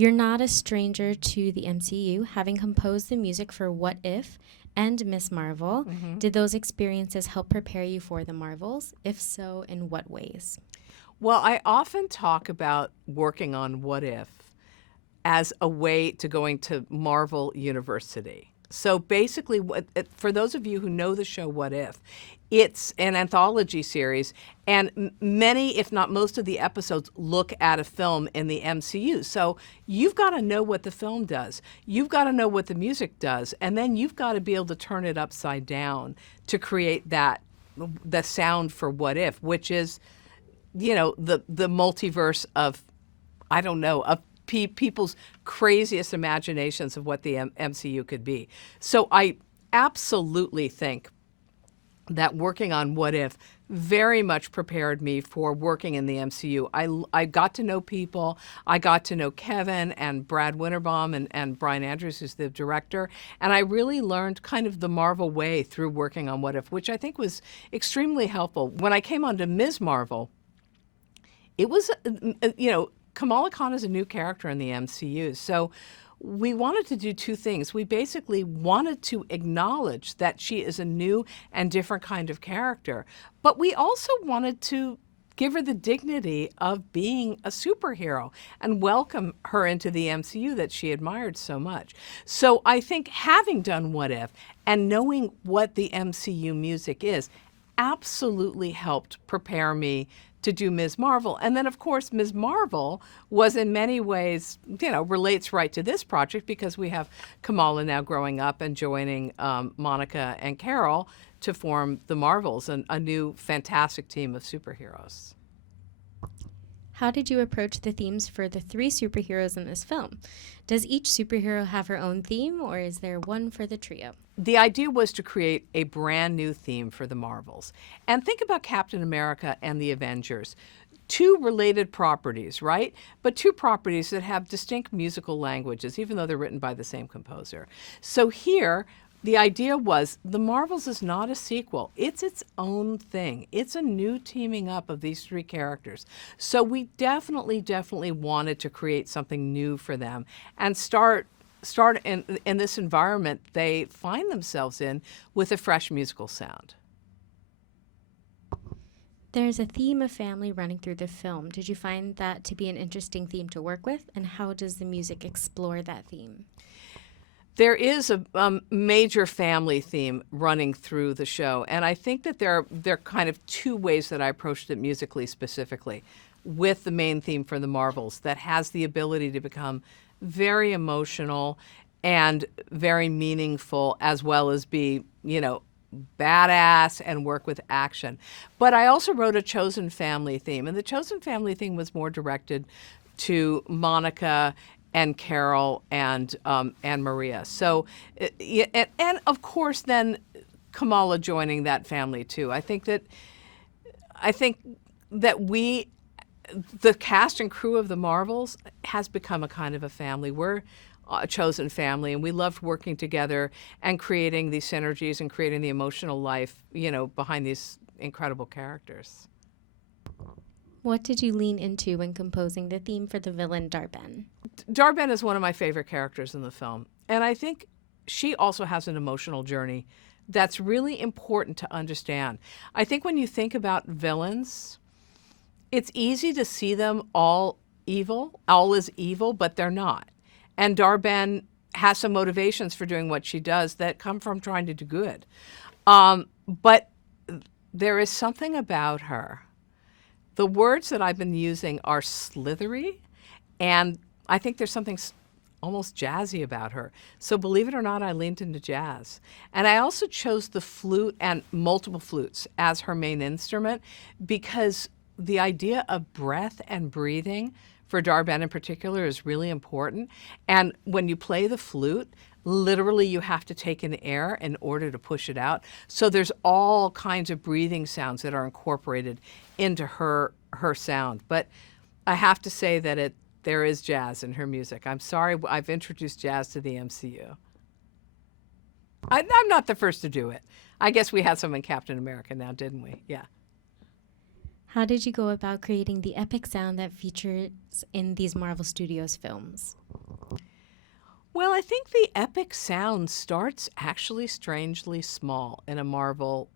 You're not a stranger to the MCU, having composed the music for What If and Ms. Marvel. Did those experiences help prepare you for the Marvels? If so, in what ways? Well, I often talk about working on What If as a way to going to Marvel University. So basically, for those of you who know the show What If, it's an anthology series, and many, if not most of the episodes look at a film in the MCU. So you've got to know what the film does. You've got to know what the music does, and then you've got to be able to turn it upside down to create the sound for What If, which is, the multiverse of, I don't know, of people's craziest imaginations of what the MCU could be. So I absolutely think that working on What If very much prepared me for working in the MCU. I got to know people. I got to know Kevin and Brad Winterbaum and Brian Andrews, who's the director. And I really learned kind of the Marvel way through working on What If, which I think was extremely helpful. When I came on to Ms. Marvel, it was, Kamala Khan is a new character in the MCU. So we wanted to do two things. We basically wanted to acknowledge that she is a new and different kind of character, but we also wanted to give her the dignity of being a superhero and welcome her into the MCU that she admired so much. So I think having done What If and knowing what the MCU music is absolutely helped prepare me to do Ms. Marvel. And then, of course, Ms. Marvel was in many ways, relates right to this project because we have Kamala now growing up and joining Monica and Carol to form the Marvels, and a new fantastic team of superheroes. How did you approach the themes for the 3 superheroes in this film? Does each superhero have her own theme, or is there one for the trio? The idea was to create a brand new theme for the Marvels. And think about Captain America and the Avengers. 2 related properties, right? But 2 properties that have distinct musical languages, even though they're written by the same composer. So here, the idea was the Marvels is not a sequel. It's its own thing. It's a new teaming up of these 3 characters. So we definitely wanted to create something new for them and start in this environment they find themselves in with a fresh musical sound. There's a theme of family running through the film. Did you find that to be an interesting theme to work with? And how does the music explore that theme? There is a major family theme running through the show, and I think that there are kind of 2 ways that I approached it musically specifically with the main theme for the Marvels that has the ability to become very emotional and very meaningful, as well as be, badass and work with action. But I also wrote a chosen family theme, and the chosen family theme was more directed to Monica and Carol and Maria. So, and of course, then Kamala joining that family too. I think that the cast and crew of the Marvels has become a kind of a family. We're a chosen family, and we loved working together and creating these synergies and creating the emotional life, behind these incredible characters. What did you lean into when composing the theme for the villain Dar-Benn? Dar-Benn is one of my favorite characters in the film, and I think she also has an emotional journey that's really important to understand. I think when you think about villains, it's easy to see them all as evil, but they're not. And Dar-Benn has some motivations for doing what she does that come from trying to do good. But there is something about her. The words that I've been using are slithery, and I think there's something almost jazzy about her. So believe it or not, I leaned into jazz. And I also chose the flute and multiple flutes as her main instrument because the idea of breath and breathing for Dar-Benn in particular is really important. And when you play the flute, literally you have to take in air in order to push it out. So there's all kinds of breathing sounds that are incorporated into her sound. But I have to say that there is jazz in her music. I'm sorry I've introduced jazz to the MCU. I'm not the first to do it. I guess we had some in Captain America now, didn't we? Yeah. How did you go about creating the epic sound that features in these Marvel Studios films? Well, I think the epic sound starts actually strangely small in a Marvel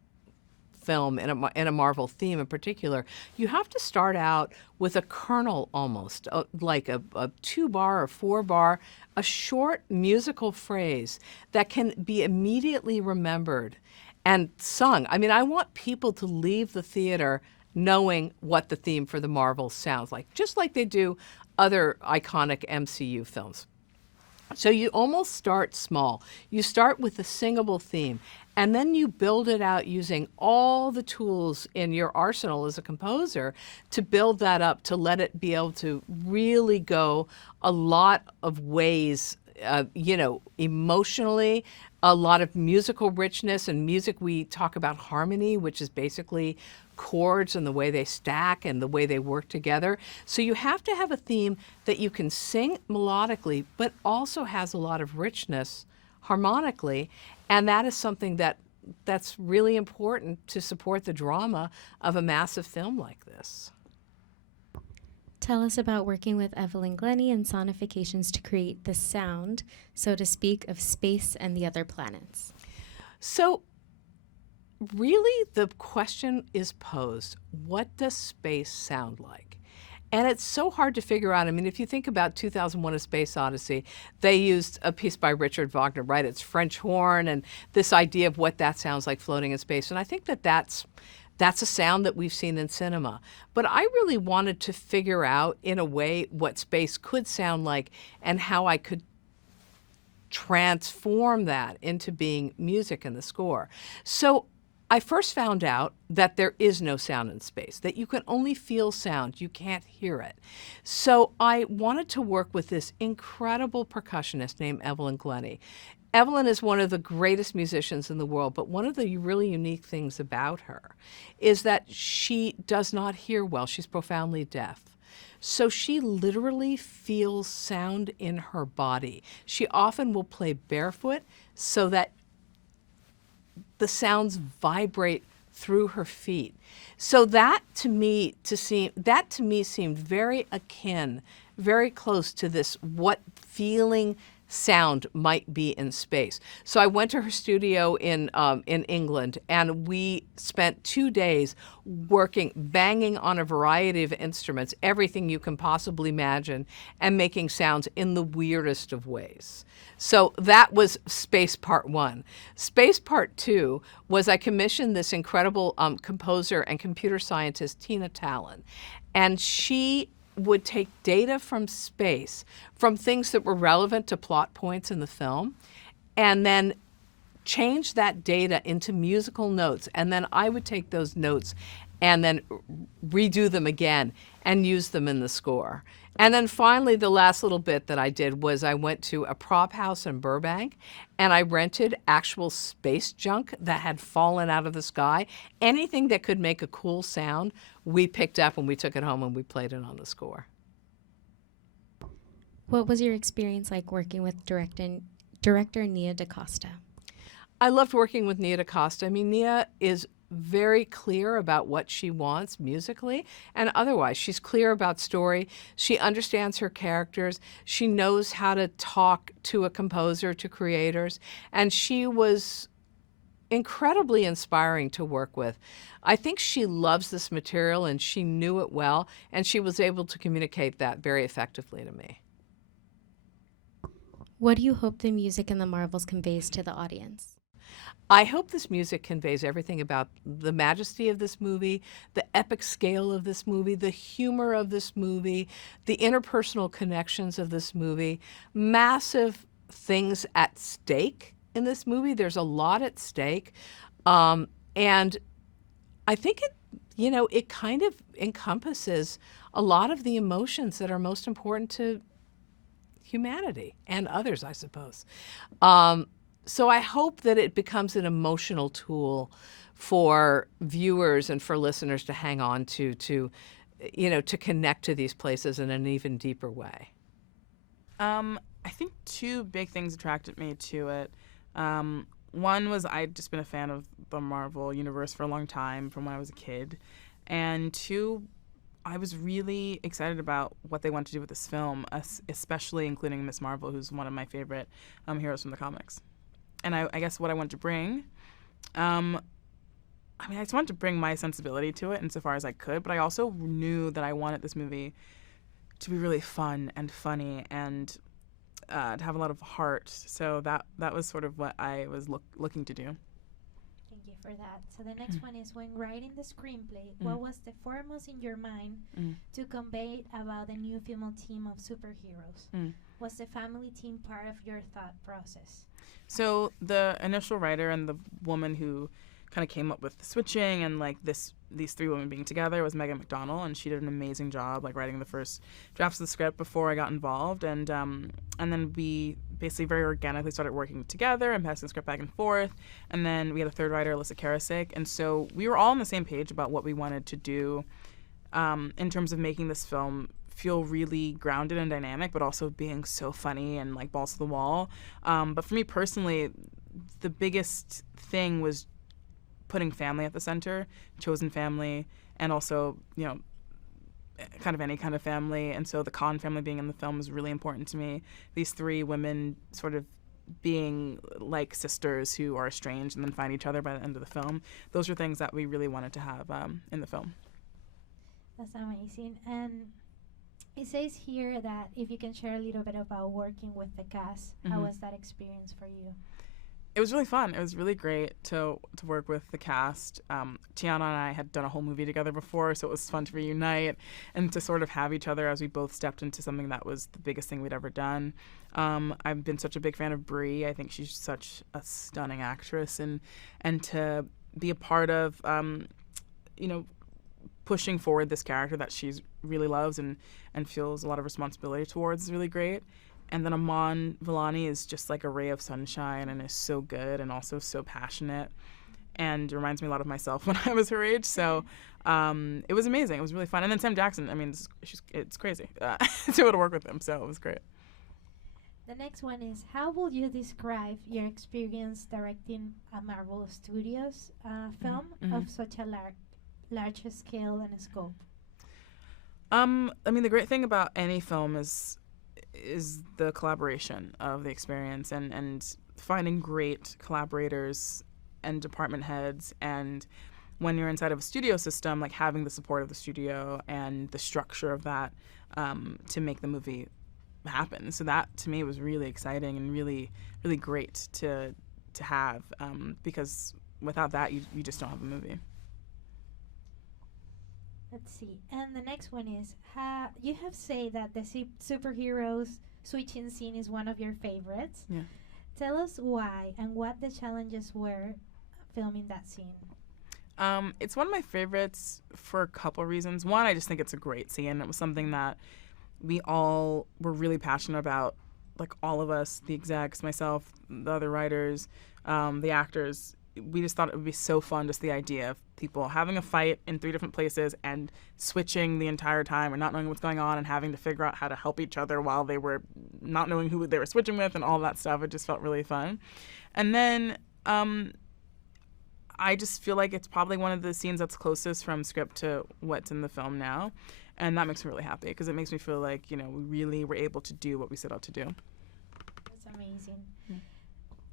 film, in a Marvel theme in particular. You have to start out with a kernel almost, like a 2-bar or 4-bar, a short musical phrase that can be immediately remembered and sung. I mean, I want people to leave the theater knowing what the theme for the Marvels sounds like, just like they do other iconic MCU films. So you almost start small. You start with a singable theme, and then you build it out using all the tools in your arsenal as a composer to build that up, to let it be able to really go a lot of ways, emotionally, a lot of musical richness. And music, we talk about harmony, which is basically chords and the way they stack and the way they work together. So you have to have a theme that you can sing melodically, but also has a lot of richness harmonically. And that is something that's really important to support the drama of a massive film like this. Tell us about working with Evelyn Glennie and sonifications to create the sound, so to speak, of space and the other planets. So really, the question is posed, what does space sound like? And it's so hard to figure out. I mean, if you think about 2001: A Space Odyssey, they used a piece by Richard Wagner, right? It's French horn and this idea of what that sounds like floating in space. And I think that's a sound that we've seen in cinema. But I really wanted to figure out, in a way, what space could sound like and how I could transform that into being music in the score. So I first found out that there is no sound in space, that you can only feel sound, you can't hear it. So I wanted to work with this incredible percussionist named Evelyn Glennie. Evelyn is one of the greatest musicians in the world, but one of the really unique things about her is that she does not hear well. She's profoundly deaf. So she literally feels sound in her body. She often will play barefoot so that the sounds vibrate through her feet. So that to me seemed very akin, very close to this, what feeling sound might be in space. So I went to her studio in England, and we spent 2 days working, banging on a variety of instruments, everything you can possibly imagine, and making sounds in the weirdest of ways. So that was Space Part 1. Space Part 2 was I commissioned this incredible composer and computer scientist, Tina Talon, and she would take data from space, from things that were relevant to plot points in the film, and then change that data into musical notes. And then I would take those notes and then redo them again and use them in the score. And then finally, the last little bit that I did was I went to a prop house in Burbank, and I rented actual space junk that had fallen out of the sky. Anything that could make a cool sound, we picked up and we took it home and we played it on the score. What was your experience like working with director Nia DaCosta? I loved working with Nia DeCosta. I mean, Nia is very clear about what she wants musically and otherwise. She's clear about story. She understands her characters. She knows how to talk to a composer, to creators, and she was incredibly inspiring to work with. I think she loves this material and she knew it well, and she was able to communicate that very effectively to me. What do you hope the music in the Marvels conveys to the audience? I hope this music conveys everything about the majesty of this movie, the epic scale of this movie, the humor of this movie, the interpersonal connections of this movie, massive things at stake in this movie. There's a lot at stake. And I think it kind of encompasses a lot of the emotions that are most important to humanity and others, I suppose. So I hope that it becomes an emotional tool for viewers and for listeners to hang on to connect to these places in an even deeper way. I think two big things attracted me to it. One was I'd just been a fan of the Marvel Universe for a long time, from when I was a kid. And two, I was really excited about what they want to do with this film, especially including Miss Marvel, who's one of my favorite heroes from the comics. And I guess what I wanted to bring, I just wanted to bring my sensibility to it insofar as I could, but I also knew that I wanted this movie to be really fun and funny and to have a lot of heart. So that was sort of what I was looking to do. Thank you for that. So the next one is, when writing the screenplay, what was the foremost in your mind to convey about the new female team of superheroes? Was the family team part of your thought process? So the initial writer and the woman who kind of came up with the switching and like these three women being together was Megan McDonnell, and she did an amazing job like writing the first drafts of the script before I got involved, and then we basically very organically started working together and passing the script back and forth, and then we had a third writer, Elissa, Karasik, and so we were all on the same page about what we wanted to do in terms of making this film feel really grounded and dynamic, but also being so funny and like balls to the wall. But for me personally, the biggest thing was putting family at the center, chosen family, and also, kind of any kind of family. And so the Khan family being in the film was really important to me. These three women sort of being like sisters who are estranged and then find each other by the end of the film. Those are things that we really wanted to have in the film. That's amazing. And it says here that if you can share a little bit about working with the cast, how was that experience for you? It was really fun. It was really great to work with the cast. Teyonah and I had done a whole movie together before, so it was fun to reunite and to sort of have each other as we both stepped into something that was the biggest thing we'd ever done. I've been such a big fan of Brie. I think she's such a stunning actress, and to be a part of, pushing forward this character that she really loves and feels a lot of responsibility towards is really great. And then Iman Vellani is just like a ray of sunshine and is so good and also so passionate and reminds me a lot of myself when I was her age. So it was amazing. It was really fun. And then Sam Jackson, I mean, it's crazy to be able to work with him. So it was great. The next one is, how would you describe your experience directing a Marvel Studios film of such a large scale and scope? The great thing about any film is the collaboration of the experience and finding great collaborators and department heads, and when you're inside of a studio system, like having the support of the studio and the structure of that to make the movie happen. So that to me was really exciting and really, really great to have, because without that you just don't have a movie. Let's see. And the next one is, you have said that the superheroes switching scene is one of your favorites. Yeah. Tell us why and what the challenges were filming that scene. It's one of my favorites for a couple reasons. One, I just think it's a great scene. It was something that we all were really passionate about, like all of us, the execs, myself, the other writers, the actors. We just thought it would be so fun, just the idea of people having a fight in 3 different places and switching the entire time and not knowing what's going on and having to figure out how to help each other while they were not knowing who they were switching with and all that stuff. It just felt really fun. And then I just feel like it's probably one of the scenes that's closest from script to what's in the film now. And that makes me really happy because it makes me feel like, we really were able to do what we set out to do. That's amazing.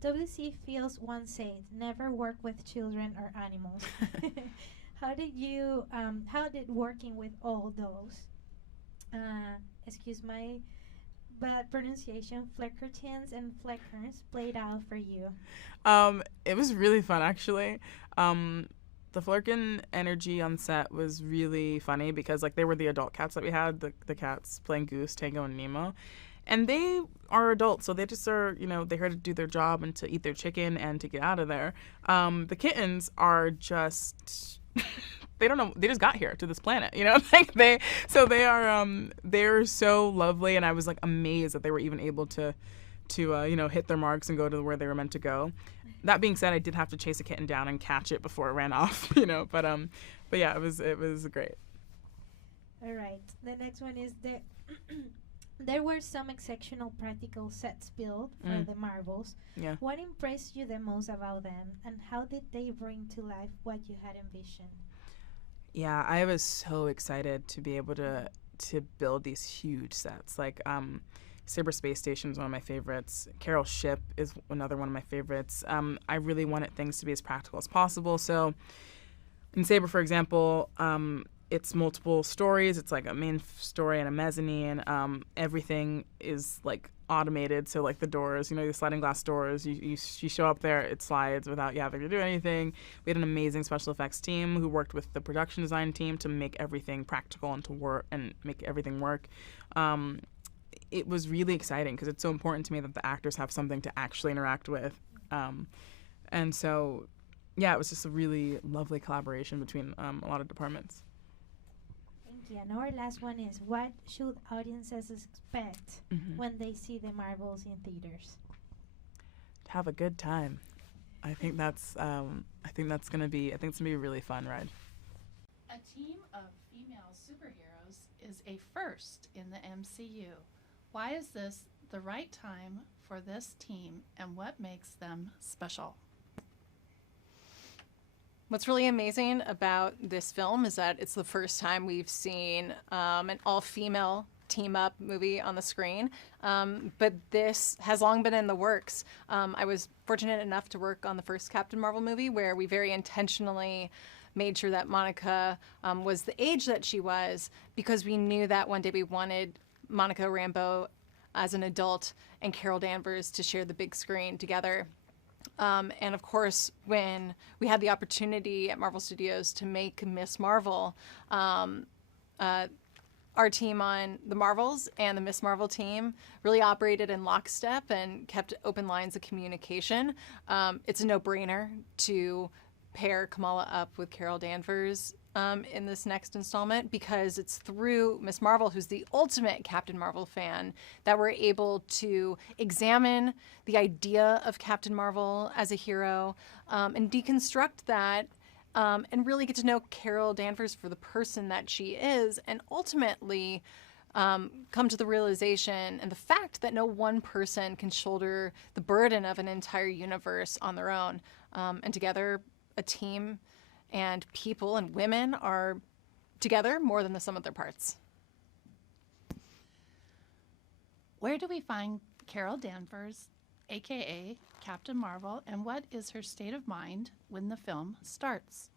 WC Fields once said, "Never work with children or animals." How did working with all those, excuse my bad pronunciation, Fleckertons and Fleckers played out for you? It was really fun, actually. The Flerken energy on set was really funny because, they were the adult cats that we had, the cats playing Goose, Tango, and Nemo. And they are adults, so they just are, they're here to do their job and to eat their chicken and to get out of there. The kittens are just, they don't know, they just got here to this planet, they're so lovely, and I was amazed that they were even able to hit their marks and go to where they were meant to go. That being said, I did have to chase a kitten down and catch it before it ran off, but yeah, it was great. All right, the next one is there were some exceptional practical sets built for the Marvels. Yeah. What impressed you the most about them, and how did they bring to life what you had envisioned? Yeah, I was so excited to be able to build these huge sets. Like S.A.B.E.R Space Station is one of my favorites. Carol's ship is another one of my favorites. I really wanted things to be as practical as possible. So in S.A.B.E.R, for example, it's multiple stories. It's like a main story and a mezzanine. Everything is like automated. So like the doors, the sliding glass doors, you show up there, it slides without you having to do anything. We had an amazing special effects team who worked with the production design team to make everything practical and to work and make everything work. It was really exciting because it's so important to me that the actors have something to actually interact with. And so, yeah, it was just a really lovely collaboration between a lot of departments. Thank you. And our last one is, what should audiences expect when they see the Marvels in theaters? To have a good time. I think that's gonna be a really fun ride. A team of female superheroes is a first in the MCU. Why is this the right time for this team, and what makes them special? What's really amazing about this film is that it's the first time we've seen an all-female team-up movie on the screen, but this has long been in the works. I was fortunate enough to work on the first Captain Marvel movie, where we very intentionally made sure that Monica was the age that she was, because we knew that one day we wanted Monica Rambeau as an adult and Carol Danvers to share the big screen together. And of course, when we had the opportunity at Marvel Studios to make Miss Marvel, our team on the Marvels and the Miss Marvel team really operated in lockstep and kept open lines of communication. It's a no-brainer to pair Kamala up with Carol Danvers in this next installment, because it's through Miss Marvel, who's the ultimate Captain Marvel fan, that we're able to examine the idea of Captain Marvel as a hero and deconstruct that and really get to know Carol Danvers for the person that she is, and ultimately come to the realization and the fact that no one person can shoulder the burden of an entire universe on their own. And together, a team and people and women are together more than the sum of their parts. Where do we find Carol Danvers, aka Captain Marvel, and what is her state of mind when the film starts?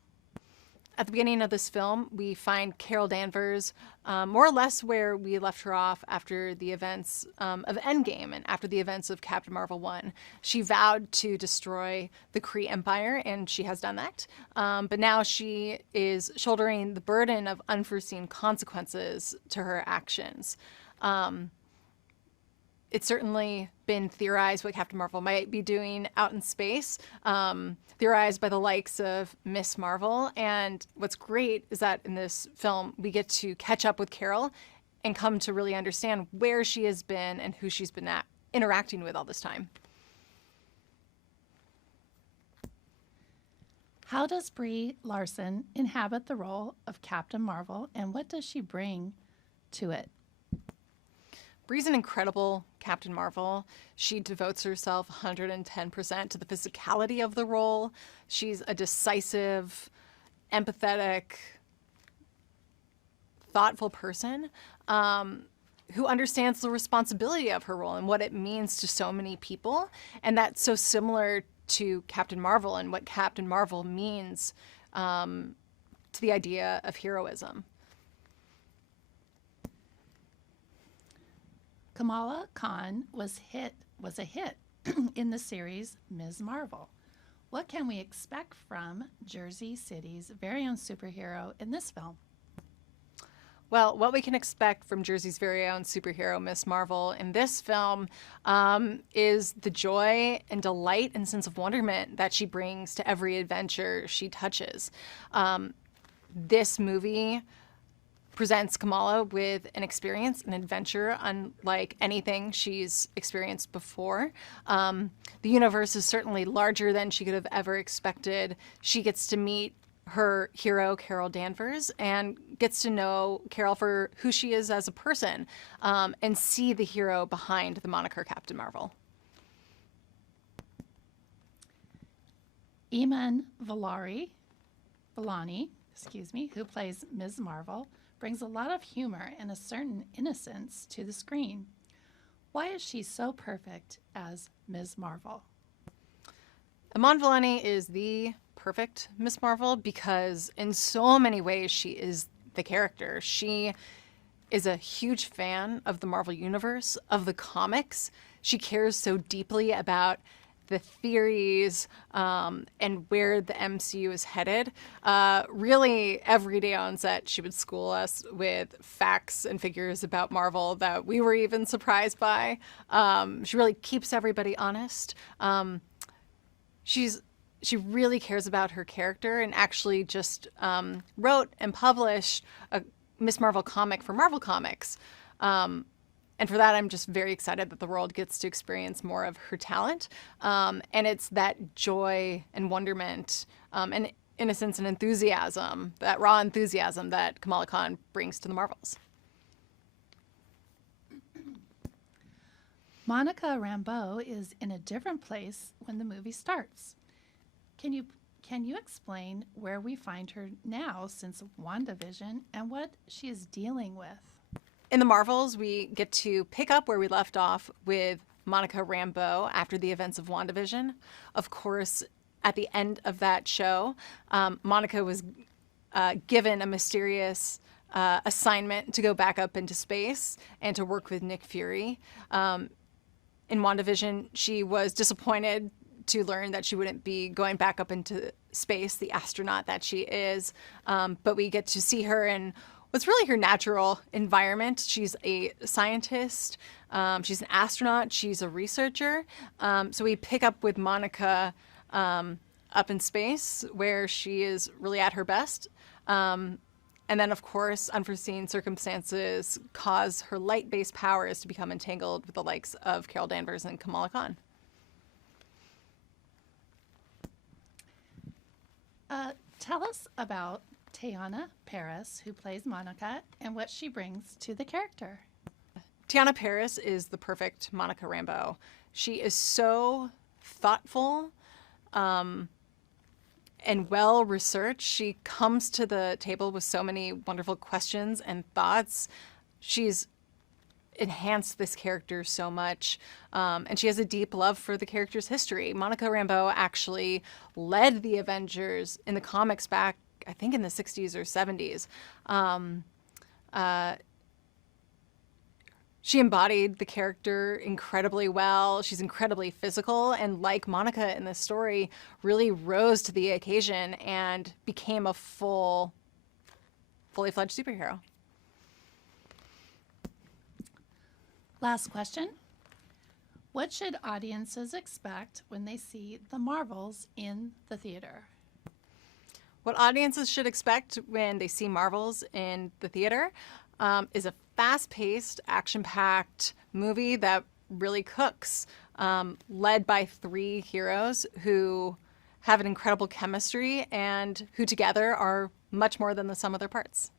At the beginning of this film, we find Carol Danvers more or less where we left her off after the events of Endgame and after the events of Captain Marvel 1. She vowed to destroy the Kree Empire, and she has done that. But now she is shouldering the burden of unforeseen consequences to her actions. It's certainly been theorized what Captain Marvel might be doing out in space, theorized by the likes of Miss Marvel. And what's great is that in this film, we get to catch up with Carol and come to really understand where she has been and who she's been interacting with all this time. How does Brie Larson inhabit the role of Captain Marvel, and what does she bring to it? Brie's an incredible Captain Marvel. She devotes herself 110% to the physicality of the role. She's a decisive, empathetic, thoughtful person who understands the responsibility of her role and what it means to so many people. And that's so similar to Captain Marvel and what Captain Marvel means to the idea of heroism. Kamala Khan was a hit in the series Ms. Marvel. What can we expect from Jersey City's very own superhero in this film? Well, what we can expect from Jersey's very own superhero, Miss Marvel, in this film is the joy and delight and sense of wonderment that she brings to every adventure she touches. This movie presents Kamala with an experience, an adventure unlike anything she's experienced before. The universe is certainly larger than she could have ever expected. She gets to meet her hero, Carol Danvers, and gets to know Carol for who she is as a person, and see the hero behind the moniker Captain Marvel. Iman Vellani, who plays Ms. Marvel, brings a lot of humor and a certain innocence to the screen. Why is she so perfect as Ms. Marvel? Iman Vellani is the perfect Miss Marvel because in so many ways she is the character. She is a huge fan of the Marvel Universe, of the comics. She cares so deeply about the theories and where the MCU is headed. Really, every day on set, she would school us with facts and figures about Marvel that we were even surprised by. She really keeps everybody honest. She really cares about her character and actually just wrote and published a Miss Marvel comic for Marvel Comics. And for that, I'm just very excited that the world gets to experience more of her talent. And it's that joy and wonderment and innocence and enthusiasm, that raw enthusiasm that Kamala Khan brings to the Marvels. Monica Rambeau is in a different place when the movie starts. Can you explain where we find her now since WandaVision and what she is dealing with? In the Marvels, we get to pick up where we left off with Monica Rambeau after the events of WandaVision. Of course, at the end of that show, Monica was given a mysterious assignment to go back up into space and to work with Nick Fury. In WandaVision, she was disappointed to learn that she wouldn't be going back up into space, the astronaut that she is. But we get to see her in what's really her natural environment. She's a scientist. She's an astronaut. She's a researcher. So we pick up with Monica up in space where she is really at her best. And then, of course, unforeseen circumstances cause her light-based powers to become entangled with the likes of Carol Danvers and Kamala Khan. Tell us about Teyonah Parris, who plays Monica, and what she brings to the character. Teyonah Parris is the perfect Monica Rambeau. She is so thoughtful and well-researched. She comes to the table with so many wonderful questions and thoughts. She's enhanced this character so much, and she has a deep love for the character's history. Monica Rambeau actually led the Avengers in the comics back, I think, in the 60s or 70s. She embodied the character incredibly well. She's incredibly physical, and like Monica in this story, really rose to the occasion and became a fully fledged superhero. Last question. What should audiences expect when they see the Marvels in the theater? What audiences should expect when they see Marvels in the theater is a fast-paced, action-packed movie that really cooks, led by three heroes who have an incredible chemistry and who together are much more than the sum of their parts.